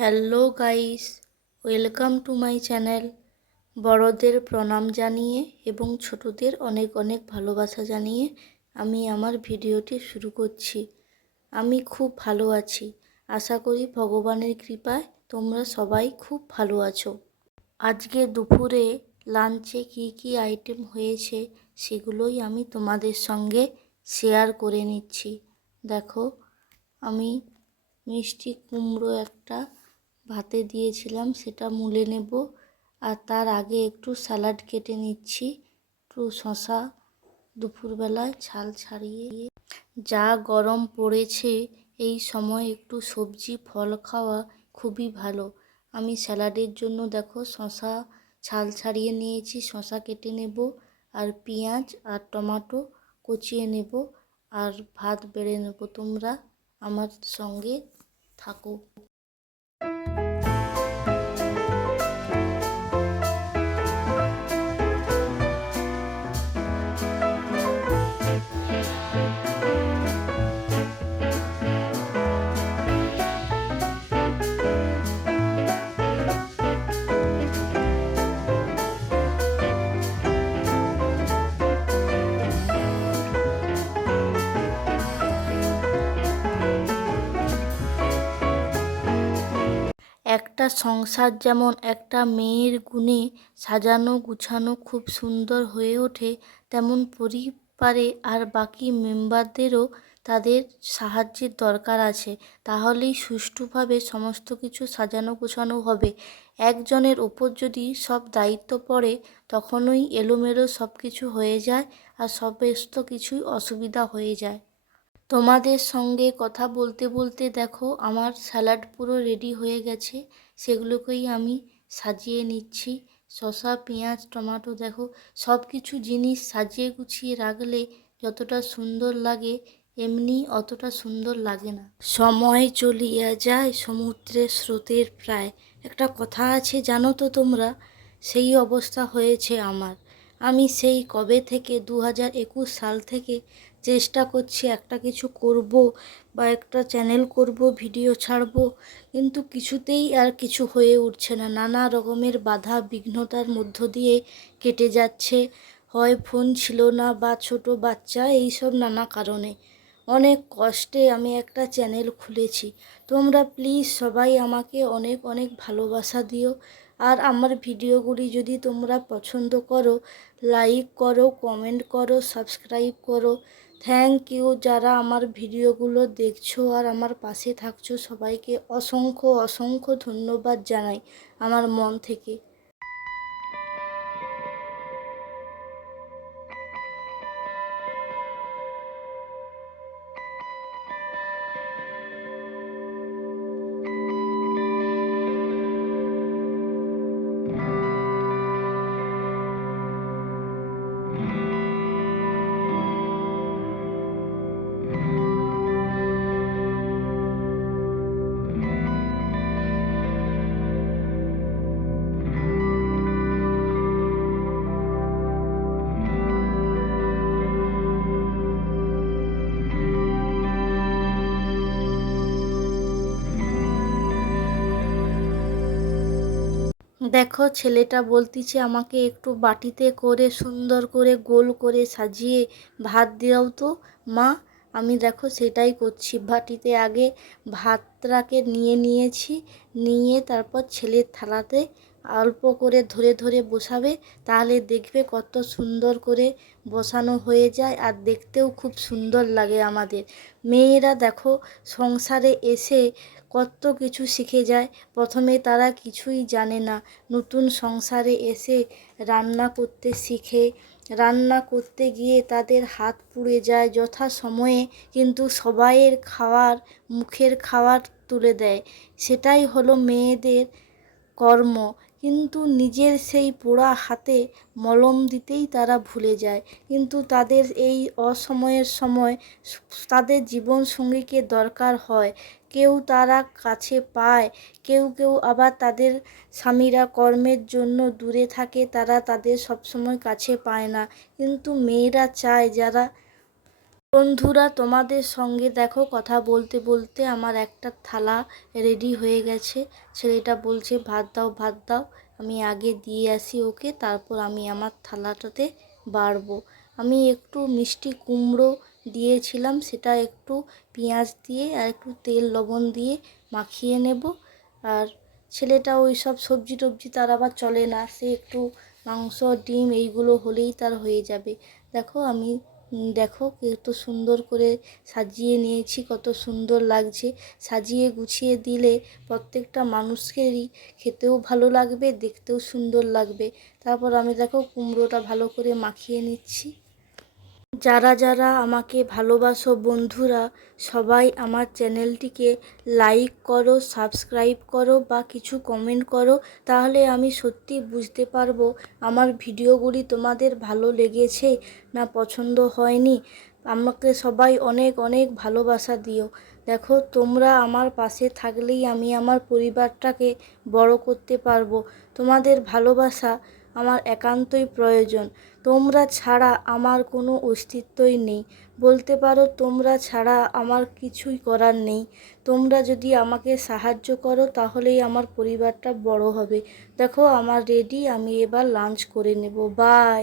Hello guys, welcome to my channel. বড়দের প্রণাম জানিয়ে এবং ছোটদের অনেক অনেক ভালোবাসা জানিয়ে আমি আমার ভিডিওটি শুরু করছি। আমি খুব ভালো আছি, আশা করি ভগবানের কৃপায় তোমরা সবাই খুব ভালো আছো। আজকে দুপুরে লাঞ্চে কি কি আইটেম হয়েছে সেগুলোই আমি তোমাদের সঙ্গে শেয়ার করে নিচ্ছি। দেখো, আমি মিষ্টি কুমড়ো একটা ভাতে দিয়েছিলাম, সেটা মুলে নেব। আর তার আগে একটু স্যালাড কেটে নিচ্ছি, একটু শশা দুপুরবেলায় ছাল ছাড়িয়ে। যা গরম পড়েছে এই সময় একটু সবজি ফল খাওয়া খুবই ভালো। আমি স্যালাডের জন্য দেখো শশা ছাল ছাড়িয়ে নিয়েছি, শশা কেটে নেব, আর পেঁয়াজ আর টমেটো কুচিয়ে নেব, আর ভাত বেড়ে নেব। তোমরা আমার সঙ্গে থাকো। একটা সংসার যেমন একটা মেয়ের গুণে সাজানো গুছানো খুব সুন্দর হয়ে ওঠে, তেমন পরিবারে আর বাকি মেম্বারদেরও তাদের সাহায্যের দরকার আছে। তাহলেই সুষ্ঠুভাবে সমস্ত কিছু সাজানো গোছানো হবে। একজনের ওপর যদি সব দায়িত্ব পড়ে তখনই এলোমেলো সব কিছু হয়ে যায় আর সমস্ত কিছুই অসুবিধা হয়ে যায়। তোমাদের সঙ্গে কথা বলতে বলতে দেখো আমার স্যালাড পুরো রেডি হয়ে গেছে, সেগুলোকেই আমি সাজিয়ে নিচ্ছি। শসা পেঁয়াজ টমেটো, দেখো সব কিছু জিনিস সাজিয়ে গুছিয়ে রাখলে যতটা সুন্দর লাগে এমনি অতটা সুন্দর লাগে না। সময় চলিয়া যায় সমুদ্রের স্রোতের প্রায়, একটা কথা আছে জানো তো তোমরা? সেই অবস্থা হয়েছে আমার। আমি সেই কবে থেকে 2021 সাল থেকে চেষ্টা করছি একটা কিছু করব বা একটা চ্যানেল করব, ভিডিও ছাড়ব, কিন্তু কিছুতেই আর কিছু হয়ে উঠছে না। নানা রকমের বাধা বিঘ্নতার মধ্য দিয়ে কেটে যাচ্ছে। হয় ফোন ছিল না বা ছোট বাচ্চা, এইসব নানা কারণে অনেক কষ্টে আমি একটা চ্যানেল খুলেছি। তোমরা প্লিজ সবাই আমাকে অনেক অনেক ভালোবাসা দিও। আর আমার ভিডিওগুলি যদি তোমরা পছন্দ করো, লাইক করো, কমেন্ট করো, সাবস্ক্রাইব করো। থ্যাংক ইউ যারা আমার ভিডিওগুলো দেখছো আর আমার পাশে থাকছো, সবাইকে অসংখ্য অসংখ্য ধন্যবাদ জানাই আমার মন থেকে। দেখো ছেলেটা বলতিছে আমাকে একটু বাটিতে করে সুন্দর করে গোল করে সাজিয়ে ভাত দাও তো মা। আমি দেখো সেটাই করছি। বাটিতে আগে ভাতটাকে নিয়ে নিয়েছি, নিয়ে তারপর ছেলের থালাতে অল্প করে ধরে ধরে বসাবে, তাহলে দেখবে কত সুন্দর করে বসানো হয়ে যায় আর দেখতেও খুব সুন্দর লাগে। আমাদের মেয়েরা দেখো সংসারে এসে কত কিছু শিখে যায়। প্রথমে তারা কিছুই জানে না, নতুন সংসারে এসে রান্না করতে শিখে। রান্না করতে গিয়ে তাদের হাত পুড়ে যায় যথা সময়ে, কিন্তু সবাইয়ের খাওয়ার মুখের খাবার তুলে দেয়। সেটাই হলো মেয়েদের কর্ম। কিন্তু নিজের সেই পোড়া হাতে মলম দিতেই তারা ভুলে যায়। কিন্তু তাদের এই অসময়ের সময় তাদের জীবনসঙ্গীকে দরকার হয়, কেউ তারা কাছে পায়, কেউ কেউ আবার তাদের স্বামীরা কর্মের জন্য দূরে থাকে, তারা তাদের সবসময় কাছে পায় না। কিন্তু মেয়েরা চায় যারা বন্ধুরা, তোমাদের সঙ্গে দেখো কথা বলতে বলতে আমার একটা থালা রেডি হয়ে গেছে। ছেলেটা বলছে ভাত দাও ভাত দাও, আমি আগে দিয়ে আসি ওকে, তারপর আমি আমার থালাটাতে বাড়বো। আমি একটু মিষ্টি কুমড়ো দিয়েছিলাম, সেটা একটু পেঁয়াজ দিয়ে আর একটু তেল লবণ দিয়ে মাখিয়ে নেব। আর ছেলেটা ওই সব সবজি টবজি তার আবার চলে না, সে একটু মাংস ডিম এইগুলো হলেই তার হয়ে যাবে। দেখো আমি দেখো কত সুন্দর করে সাজিয়ে নিয়েছি, কত সুন্দর লাগছে। সাজিয়ে গুছিয়ে দিলে প্রত্যেকটা মানুষকেরই খেতেও ভালো লাগবে, দেখতেও সুন্দর লাগবে। তারপর আমি দেখো কুমড়োটা ভালো করে মাখিয়ে নিচ্ছি। যারা যারা আমাকে ভালোবাসো বন্ধুরা, সবাই আমার চ্যানেলটিকে লাইক করো, সাবস্ক্রাইব করো বা কিছু কমেন্ট করো, তাহলে আমি সত্যি বুঝতে পারবো আমার ভিডিওগুলি তোমাদের ভালো লেগেছে না পছন্দ হয়নি। আমাকে সবাই অনেক অনেক ভালোবাসা দিও। দেখো তোমরা আমার পাশে থাকলেই আমি আমার পরিবারটাকে বড় করতে পারবো। তোমাদের ভালোবাসা আমার একান্তই প্রয়োজন। তোমরা ছাড়া আমার কোনো অস্তিত্বই নেই, বলতে পারো তোমরা ছাড়া আমার কিছুই করার নেই। তোমরা যদি আমাকে সাহায্য করো তাহলেই আমার পরিবারটা বড় হবে। দেখো আমার রেডি, আমি এবার লাঞ্চ করে নেব। বাই।